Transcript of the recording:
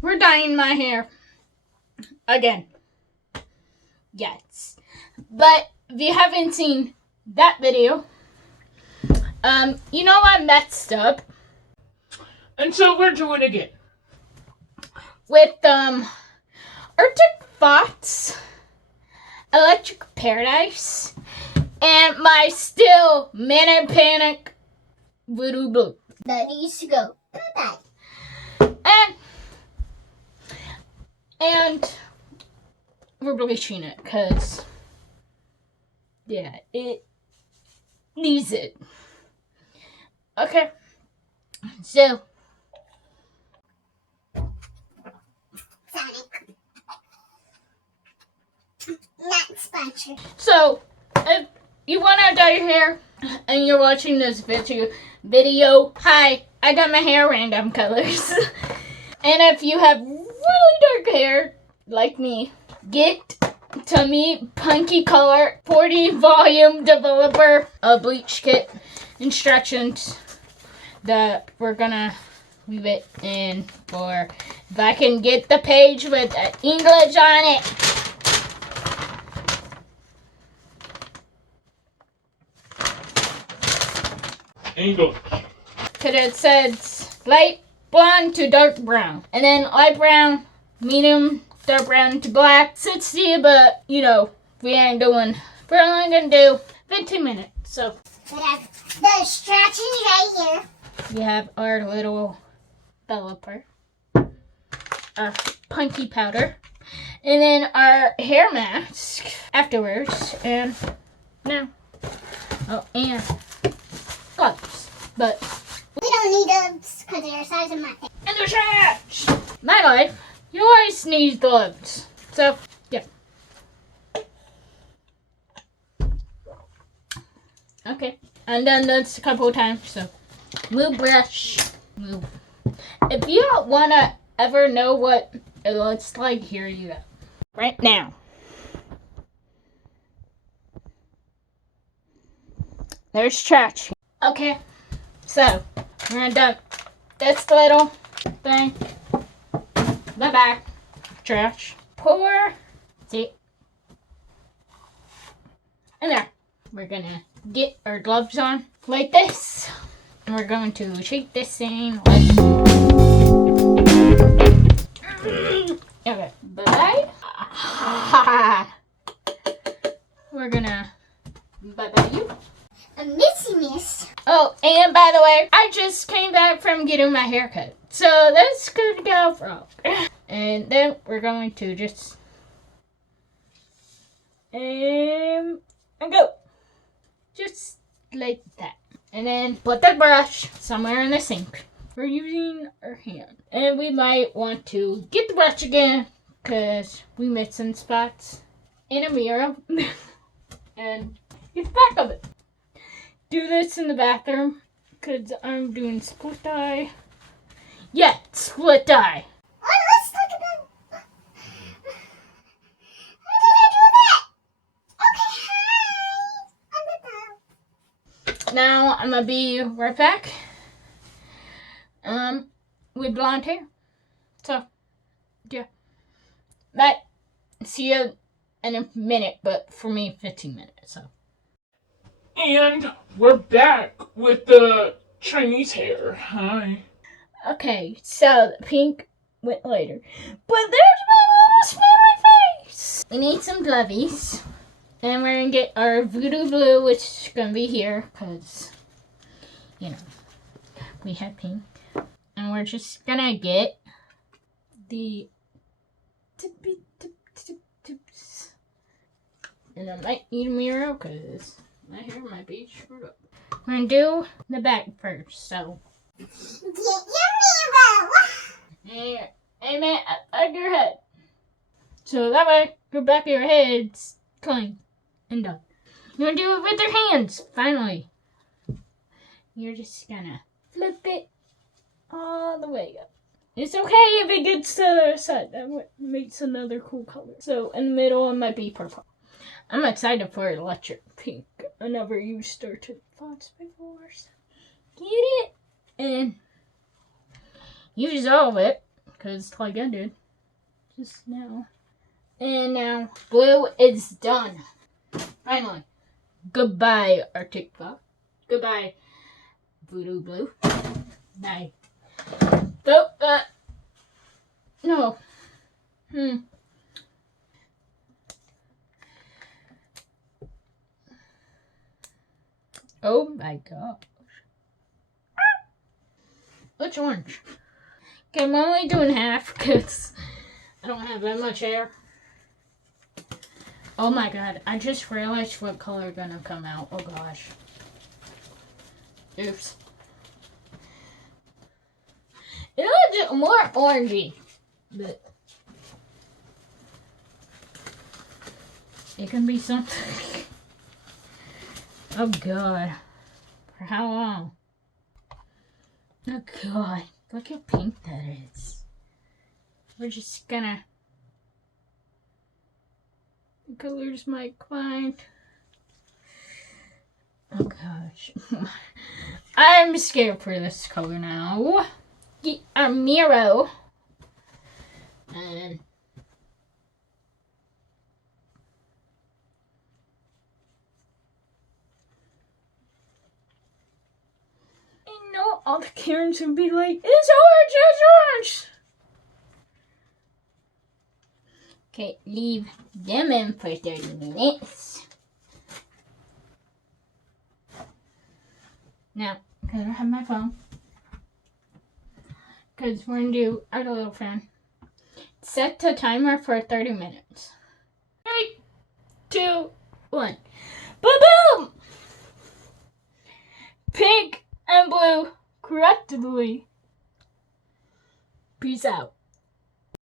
we're dyeing my hair again. Yes. But if you haven't seen that video, you know I messed up. And so we're doing it again. With, Arctic Fox, Electric Paradise, and my still Manic Panic Voodoo Blue. That needs to go. Bye-bye. And we're bleaching it, because, yeah, it needs it. Okay. So, Sonic. Not sponsored. So, if you want to dye your hair and you're watching this video, hi, I got my hair random colors. And if you have really dark hair, like me, get to me Punky Color 40 volume developer bleach kit instructions that we're gonna leave it in for if I can get the page with English on it. English. Because it says light blonde to dark brown. And then light brown, medium, dark brown to black. 60, but, you know, we ain't doing, we're only going to do 15 minutes. So, We have the instructions right here. we have our little developer, our punky powder, and then our hair mask afterwards. And now, oh, and gloves. But, We don't need those because they're the size of my face. in the trash! My life, you always need gloves. So, yeah. Okay. I've done this a couple of times, so move brush. Move. If you don't want to ever know what it looks like, here you go. Right now. There's trash. Okay. So, we're gonna dump this little thing. Bye-bye. Trash. Pour. See? And there. We're gonna get our gloves on like this. And we're going to shake this thing like... Okay. Bye-bye. We're gonna... Bye-bye you. A missy miss. Oh, and by the way, I just came back from getting my hair cut. So that's good to go, frog. And then we're going to just and go. Just like that. And then put the brush somewhere in the sink. We're using our hand. And we might want to get the brush again because we missed some spots in a mirror. And get the back of it. Do this in the bathroom because I'm doing split dye. Yeah, split dye. Oh, let's talk about. How did I do that? Okay, hi. Now I'm gonna be right back. With blonde hair. So, yeah. But see you in a minute, but for me, 15 minutes. So. And we're back with the Chinese hair. Hi. Okay, so the pink went later. But there's my little smiley face! We need some glovies. And we're gonna get our Voodoo Blue, which is gonna be here, because, you know, we have pink. And we're just gonna get the tippy tips. And I might need a mirror, because my hair might be screwed up. We're gonna do the back first, so. Get your mirror. Amen at your head. So that way, your back of your head's clean and done. You're gonna do it with your hands, finally. You're just gonna flip it all the way up. It's okay if it gets to the other side. That makes another cool color. So in the middle, it might be purple. I'm excited for electric pink. I never used Arctic Fox before, so get it and use all of it because like I did just now. And now blue is done. Finally. Goodbye, Arctic Fox. Goodbye, Voodoo Blue. Bye. Oh, no. Oh my gosh. Which orange? Okay, I'm only doing half because I don't have that much hair. Oh my god, I just realized what color gonna come out. Oh gosh. Oops. It looks more orangey, but it can be something. Oh god. For how long? Oh god. Look how pink that is. We're just gonna... The colors might find... Oh gosh. I'm scared for this color now. Get a Miro. And... I know all the Karens would be like, it's orange, it's orange! Okay, leave them in for 30 minutes. Now, because I have my phone. Because we're going to do our little fan. Set the timer for 30 minutes. 3, 2, 1. Boom, boom! Pink and blue correctly. Peace out.